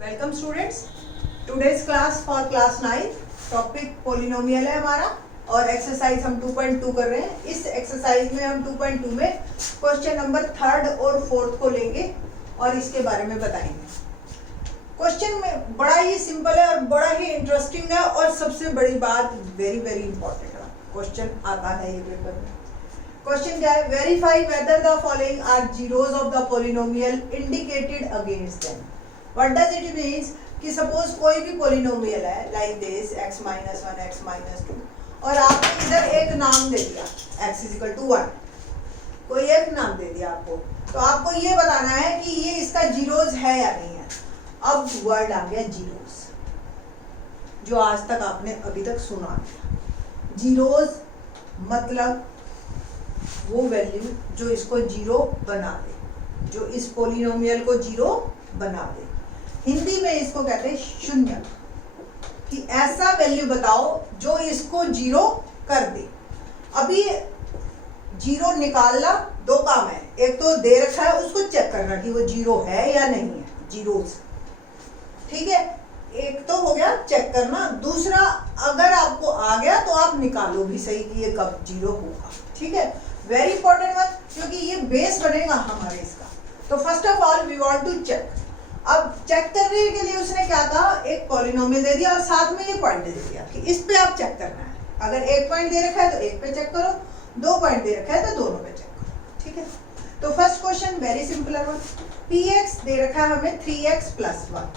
Welcome students, today's class for class 9 topic polynomial है हमारा और एक्सरसाइज हम 2.2 कर रहे हैं। इस एक्सरसाइज में हम 2.2 में क्वेश्चन नंबर 3 और 4 को लेंगे और इसके बारे में बताएंगे। क्वेश्चन में बड़ा ही सिंपल है और बड़ा ही इंटरेस्टिंग है और सबसे बड़ी बात वेरी वेरी इंपॉर्टेंट है। क्वेश्चन आता है ये पेपर में। क्वेश्चन क्या है? Verify whether the following are zeros of the polynomial indicated against them. What does it means कि सपोज कोई भी पोलिनोमियल है like this x minus 1 x minus 2 और आपने इधर एक नाम दे दिया x इक्वल टू 1, कोई एक नाम दे दिया आपको, तो आपको ये बताना है कि ये इसका जीरोज है या नहीं है। अब वर्ड आ गया जीरोज, जो आज तक आपने अभी तक सुना नहीं। जीरोज मतलब वो वैल्यू जो इसको जीरो बना दे, जो इस पोलिनोमियल को जीरो बना दे। हिंदी में इसको कहते हैं शून्य, कि ऐसा वैल्यू बताओ जो इसको जीरो कर दे। अभी जीरो निकालना दो काम है, एक तो दे रखा है उसको चेक करना कि वो जीरो है या नहीं है, जीरोस, ठीक है। एक तो हो गया चेक करना, दूसरा अगर आपको आ गया तो आप निकालो भी सही कि ये कब जीरो होगा, ठीक है। वेरी इंपॉर्टेंट वन, क्योंकि ये बेस बनेगा हमारे इसका। तो first of all we want to check. अब चेक करने के लिए उसने क्या कहा, एक पॉलिनोमियल दे दिया और साथ में ये पॉइंट दे दिया कि इस पे आप चेक करना है। अगर एक पॉइंट दे रखा है तो एक पे चेक करो, दो पॉइंट दे रखा है तो दोनों पे चेक करो, ठीक है। तो first question very simple one, px दे रखा है हमें 3x प्लस 1।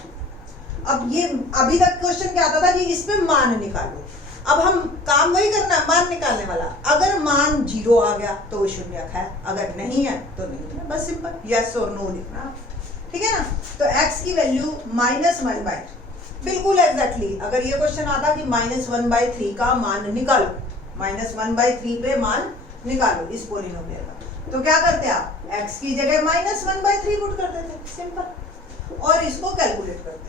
अब ये अभी तक क्वेश्चन क्या आता था कि इस पे मान निकालो। अब हम काम वही करना है, मान निकालने वाला। अगर मान जीरो आ गया तो वो शून्य है, अगर नहीं है तो नहीं है, बस सिंपल यस और नो लिखना, ठीक है ना। तो x की वैल्यू -1/3, बिल्कुल एग्जैक्टली। अगर ये क्वेश्चन आता कि -1/3 का मान निकालो, -1/3 पे मान निकालो इस पोलिनोमियल का, तो क्या करते आप, x की जगह -1/3 पुट कर देते, सिंपल, और इसको कैलकुलेट करते।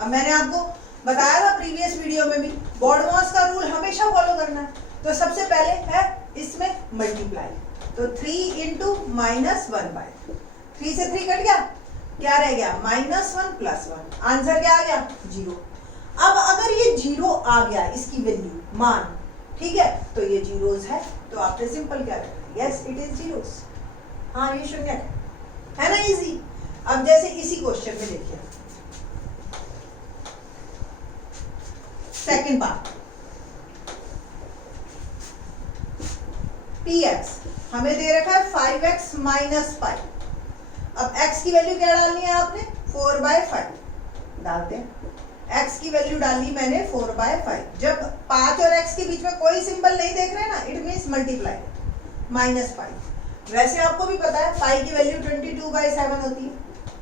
अब मैंने आपको बताया था प्रीवियस वीडियो में भी, बॉडमॉस का रूल हमेशा फॉलो करना है। तो सबसे पहले है इसमें मल्टीप्लाई, तो 3 इंटू -1/3, 3 से 3 कट गया, क्या रह गया -1 प्लस 1, आंसर क्या आ गया, जीरो। अब अगर ये जीरो आ गया इसकी वैल्यू मान, ठीक है, तो ये जीरोस है, तो आपने सिंपल क्या रखना, यस इट इज जीरोस, हाँ ये शून्य है ना, इजी। अब जैसे इसी क्वेश्चन में देखिए सेकंड पार्ट, px हमें दे रखा है 5x माइनस 5। अब x की वैल्यू क्या डालनी है आपने, 4/5 डालते हैं। x की वैल्यू डाली मैंने 4/5। जब 5 और x के बीच में कोई सिंबल नहीं देख रहे ना, इट मीन्स मल्टीप्लाई, -5। वैसे आपको भी पता है पाई की वैल्यू 22/7 होती है,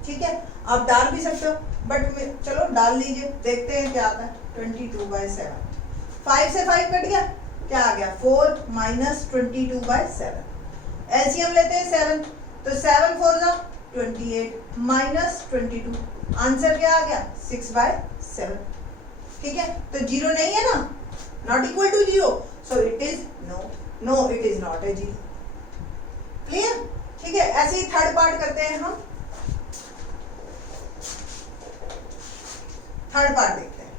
ठीक है। आप डाल भी सकते हो, बट चलो डाल लीजिए, देखते हैं क्या आता है, 22/7। 5 से 5 कट गया, क्या आ गया, 4 - 22/7। एलसीएम लेते हैं 7, तो 7 4 जा 28 - 22, आंसर क्या आ गया, 6/7, ठीक है। तो जीरो नहीं है ना, not equal to zero, so it is no it is not a zero, clear, ठीक है। ऐसे ही थर्ड पार्ट करते हैं हम, थर्ड पार्ट देखते हैं।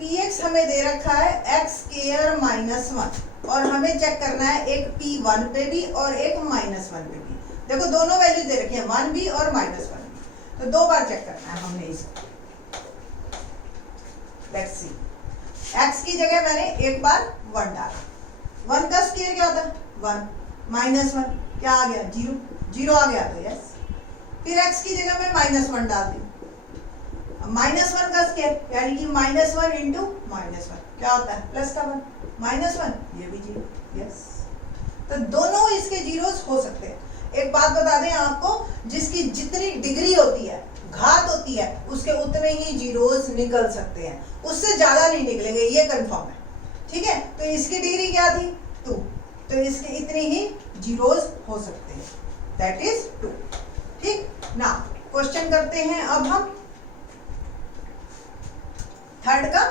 px हमें दे रखा है x² -1 और हमें चेक करना है एक p1 पे भी और एक -1 पे भी। देखो दोनों वैल्यू दे रखी है, 1 भी और -1 भी, तो दो बार चेक करना है हमने इसको। लेट्स सी, x की जगह मैंने एक बार 1 डाला, 1 का स्क्वायर क्या होता है 1, -1 क्या आ गया, जीरो आ गया, तो यस। फिर x की जगह मैं -1 डाल दी, -1 का स्क्वायर यानी कि -1 इंटू -1 क्या होता है, प्लस का 1, -1 ये भी जीरो, यस। तो दोनों इसके जीरोस हो सकते हैं। एक बात बता दें आपको, जिसकी जितनी डिग्री होती है, घात होती है, उसके उतने ही जीरोस निकल सकते हैं, उससे ज्यादा नहीं निकलेंगे, ये कंफर्म है, ठीक है। तो इसकी डिग्री क्या थी 2, तो इसके इतने ही जीरोस हो सकते हैं, दैट इज 2, ठीक ना। क्वेश्चन करते हैं अब हम थर्ड का,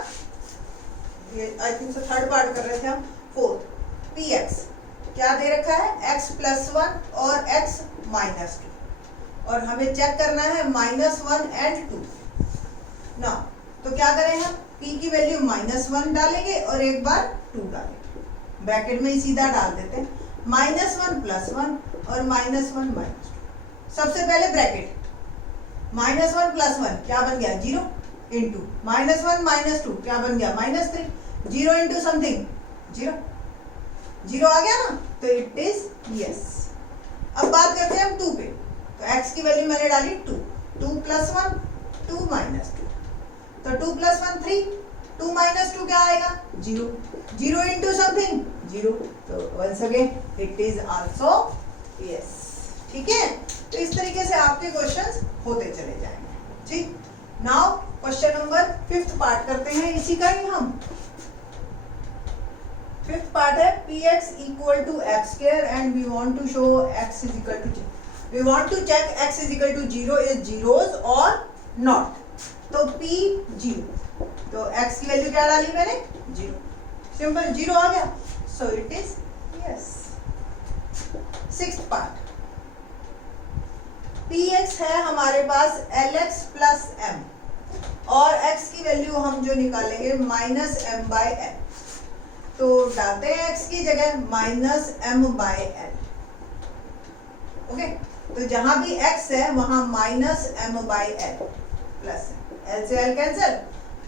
ये आई थिंक थर्ड पार्ट कर रहे थे हम। फोर्थ, px क्या दे रखा है, x + 1 और x - 2। और हमें चेक करना है -1 and 2 ना। तो क्या करें हम, p की वैल्यू -1 डालेंगे और एक बार 2 डालेंगे, ब्रैकेट में ही सीधा डाल देते हैं, -1 + 1 और -1 - 2। सबसे पहले ब्रैकेट, -1 + 1 क्या बन गया 0 इंटू -1 - 2 क्या बन गया -3, 0 इंटू समथिंग 0, 0 आ गया ना, तो इट इज यस। अब बात करते हैं हम 2 पे, तो x की वैल्यू मैंने डाली 2, 2 + 1 2 - 2, तो 2 + 1 3, 2 - 2 क्या आएगा 0, 0 इंटू समथिंग 0, तो once again it is also yes. ठीक है, तो इस तरीके से आपके क्वेश्चंस होते चले जाएंगे। ठीक, now question number 5th part करते हैं इसी का ही हम। 5th पार्ट है px = x² and we want to show x = 0. We want to check x = 0 is zeros or not. तो p 0, तो x की वैल्यू क्या डाली मैंने 0, सिंपल 0 आ गया, so it is yes. 6th part, px है हमारे पास lx + m और x की वैल्यू हम जो निकालेंगे -m/n, तो डालते हैं x की जगह -m/l। ओके, तो जहां भी x है वहां -m/l प्लस l से l कैंसिल,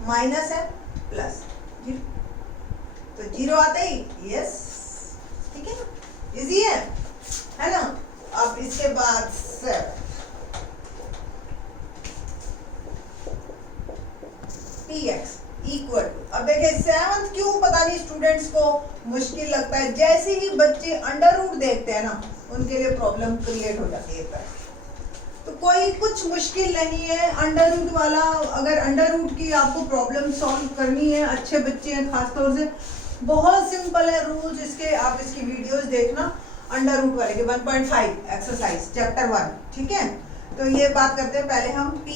माइनस है प्लस 0, तो 0 आते ही यस। ठीक है, इजी है ना। अब इसके बाद 7 px = अब देखिए 7th क्यों पता नहीं स्टूडेंट्स को मुश्किल लगता है, जैसे ही बच्चे अंडर रूट देखते हैं ना उनके लिए प्रॉब्लम क्रिएट हो जाती है। तो कोई कुछ मुश्किल नहीं है अंडर रूट वाला, अगर अंडर रूट की आपको प्रॉब्लम सॉल्व करनी है, अच्छे बच्चे हैं खासतौर से, बहुत सिंपल है रूल्स इसके, आप इसकी वीडियोस देखना अंडर रूट वाले के 1.5 एक्सरसाइज चैप्टर 1। ठीक है, तो ये बात करते हैं पहले हम p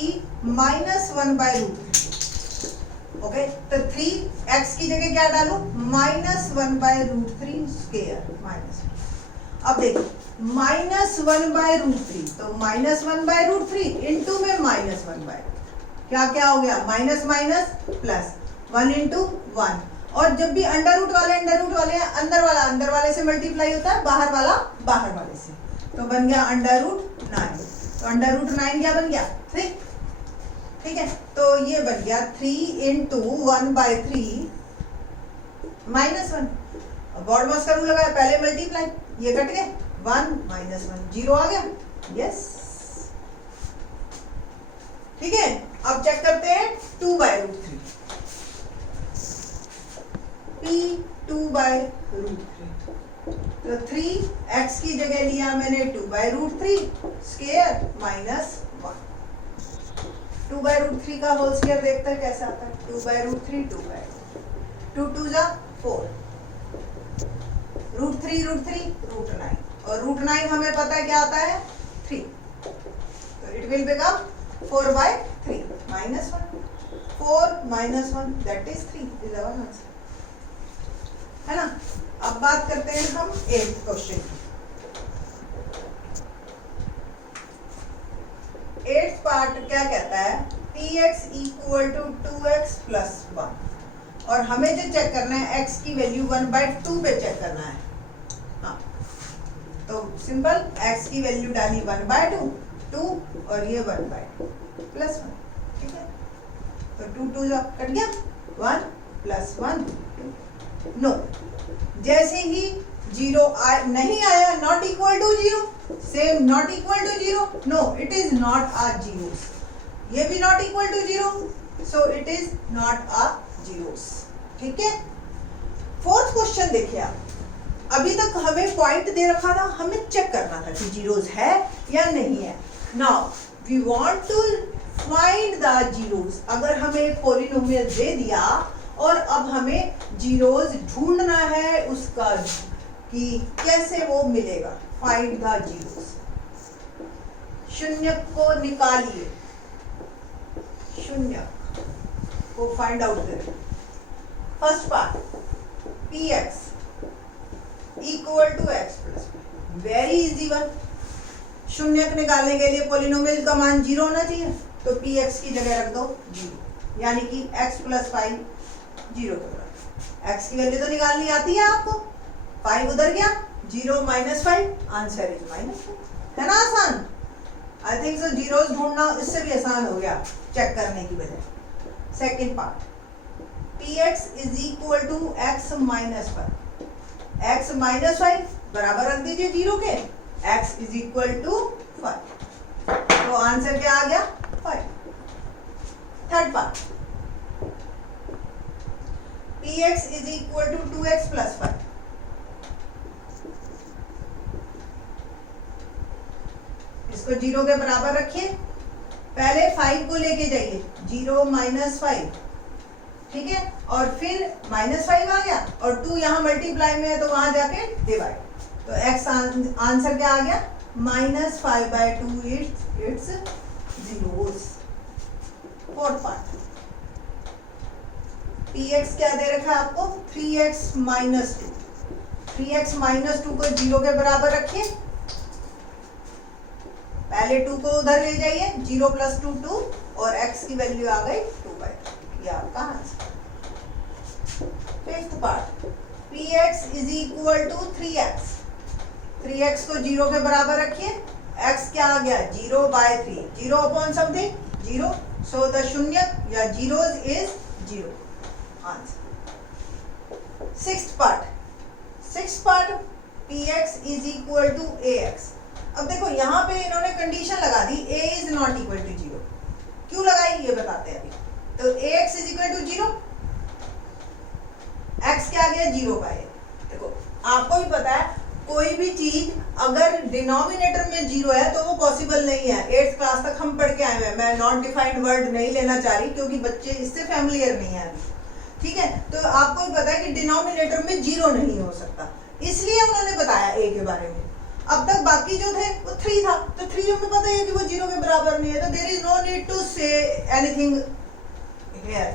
-1/√3। ओके, तो 3x की जगह क्या डालूं -1/√3 स्क्वायर माइनस। अब देखिए -1/√3, तो -1/√3 इंटू में -1/, क्या क्या हो गया माइनस माइनस प्लस, 1 इंटू 1, और जब भी अंडर रूट वाले अंदर वाला अंदर वाले से मल्टीप्लाई होता है, बाहर वाला बाहर वाले से, तो बन गया √9। तो √9 क्या बन गया 3। ठीक है, तो ये बन गया 3 इंटू 1/3 -1। बॉडमास का रूल लगाया, पहले मल्टीप्लाई, ये कट गए 1 - 1 0 आ गया यस। ठीक है, अब चेक करते हैं 2/√3, p 2/√3, तो 3x की जगह लिया मैंने 2/√3 स्क्वायर माइनस 1। 2/√3 का होल स्क्वायर देखते हैं कैसे आता है, 2/√3 2 2 जा 4, √3 √9, और √9 हमें पता है क्या आता है 3, तो it will become 4/3 -1, 4 - 1 that is 3 is our answer, है ना। अब बात करते हैं हम 8th क्वेश्चन की। 8th पार्ट क्या कहता है, px = 2x + 1, और हमें जो चेक करना है x की वैल्यू 1/2 पे चेक करना है। हाँ, तो सिंपल x की वैल्यू डाली 1/2 2, और ये 1/2 + 1। ठीक है, तो 2 2 कट गया, 1 + 1 2। नो, जैसे ही 0 नहीं आया, not equal to 0, same not equal to 0, no it is not a zeros, ये भी not equal to 0, so it is not a zeros. ठीक है, 4th क्वेश्चन देखिए आप, अभी तक हमें पॉइंट दे रखा था, हमें चेक करना था कि जीरोस है या नहीं है। Now we want to find the zeros. अगर हमें पॉलिनोमियल दे दिया और अब हमें जीरोस ढूंढना है उसका कि कैसे वो मिलेगा, फाइंड द जीरोस। शून्य को निकालिए, शून्य को फाइंड आउट करें। First part px = x + y, very easy one. शून्यक निकालने के लिए पोलिनोमियल का मान 0 होना चाहिए, तो पी एक्स की जगह रख दो 0, यानी कि x प्लस 5 0 के बराबर। x की वैल्यू तो निकालनी आती है आपको, 5 उधर गया, 0 माइनस 5, आंसर इज -5। है ना आसान? आई थिंक सो जीरोस ढूंढना इससे भी आसान हो गया चेक करने की बजाय। Second part, P X is equal to X minus 5, X minus 5 बराबर रख दीजिए 0 के, x इज इक्वल टू 5, तो आंसर क्या आ गया 5। Third part, P X is equal to 2x plus 5, इसको 0 के बराबर रखिए, पहले 5 को लेके जाइए, 0 माइनस 5, ठीक है, और फिर -5 आ गया और 2 यहाँ मल्टीप्लाई में है तो वहां जाके डिवाइड, तो x आंसर क्या आ गया -5/2, it's zeros. Fourth part, px क्या दे रखा है आपको 3x माइनस 2, 3x माइनस 2 को 0 के बराबर रखिए, पहले 2 को उधर ले जाइए, 0 प्लस 2 2, और x की वैल्यू आ गई 2/2, ये आपका answer. Fifth part, px is equal to 3x, 3x को 0 के बराबर रखिए, x क्या आ गया 0/3, 0 अपॉन समथिंग 0, सो द शून्य या zeros is 0, answer. Sixth part, px is equal to ax। अब देखो यहाँ पे इन्होंने कंडीशन लगा दी a is not equal to 0, क्यों लगाई ये बताते हैं अभी। तो ax is equal to 0, x क्या आ गया 0/a। देखो आपको भी पता है कोई भी चीज अगर डिनोमिनेटर में 0 है तो वो पॉसिबल नहीं है। 8th क्लास तक हम पढ़ के आए हुए हैं, मैं नॉट डिफाइंड वर्ड नहीं लेना चाह रही क्योंकि बच्चे इससे फैमिलियर नहीं है अभी, ठीक है। तो आपको भी पता है कि डिनोमिनेटर में 0 नहीं हो सकता, इसलिए उन्होंने बताया a के बारे में। अब तक बाकी जो थे वो 3 था, तो 3 हमें पता है कि वो 0 के बराबर नहीं है, तो there is no need to say anything here,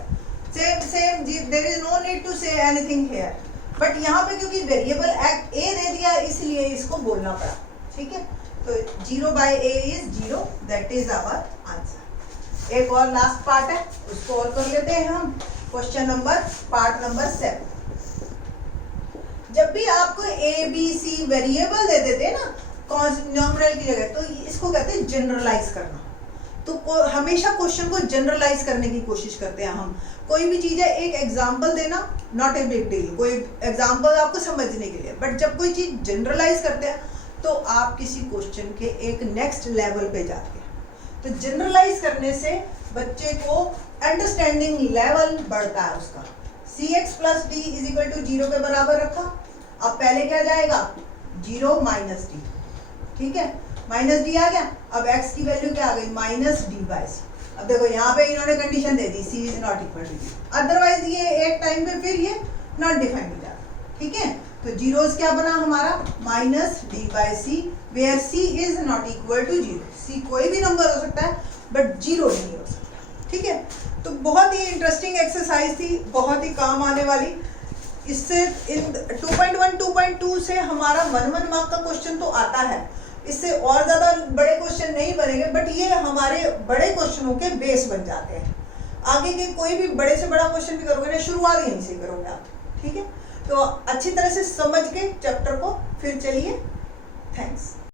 there is no need to say anything here. But यहाँ पे क्योंकि वेरिएबल a दे दिया इसलिए इसको बोलना पड़ा, ठीक है। तो 0/a is 0, that is our answer. एक और लास्ट पार्ट है, उसको और कर लेते हैं हम। Question part number 7। जब भी आपको a b c वेरिएबल दे देते हैं ना न्यूमरल की जगह, तो इसको कहते हैं जनरलाइज करना। तो हमेशा क्वेश्चन को जनरलाइज करने की कोशिश करते हैं हम। कोई भी चीज है, एक एग्जांपल देना नॉट ए बिग डील, कोई एग्जांपल आपको समझने के लिए, बट जब कोई चीज जनरलाइज करते हैं तो आप किसी क्वेश्चन के एक नेक्स्ट लेवल पे जाते हैं। तो जनरलाइज करने से बच्चे को अंडरस्टैंडिंग लेवल बढ़ता है उसका। cx plus D is equal to 0 के बराबर रखा, अब पहले क्या जाएगा 0 माइनस डी, ठीक है, माइनस डी आ गया। अब x की वैल्यू क्या आ गई -d/c। अब देखो यहाँ पे इन्होंने कंडीशन दे दी c is not equal to d, otherwise ये एक टाइम पे फिर ये नॉट डिफाइंड हो जाता, ठीक है। तो जीरोस क्या बना हमारा -d/c, where c is not equal to 0। c कोई भी नंबर हो सकता है बट 0 नहीं हो सकता, ठीक है। तो बहुत ही इंटरेस्टिंग एक्सरसाइज थी, बहुत ही काम आने वाली। इससे इन 2.1 2.2 से हमारा 1 मार्क का क्वेश्चन तो आता है, इससे और ज़्यादा बड़े क्वेश्चन नहीं बनेंगे, बट ये हमारे बड़े क्वेश्चनों के बेस बन जाते हैं। आगे के कोई भी बड़े से बड़ा क्वेश्चन भी करोगे ना, शुरुआत यहीं से करोगे आप, ठीक है। तो अच्छी तरह से समझ के चैप्टर को फिर चलिए। थैंक्स।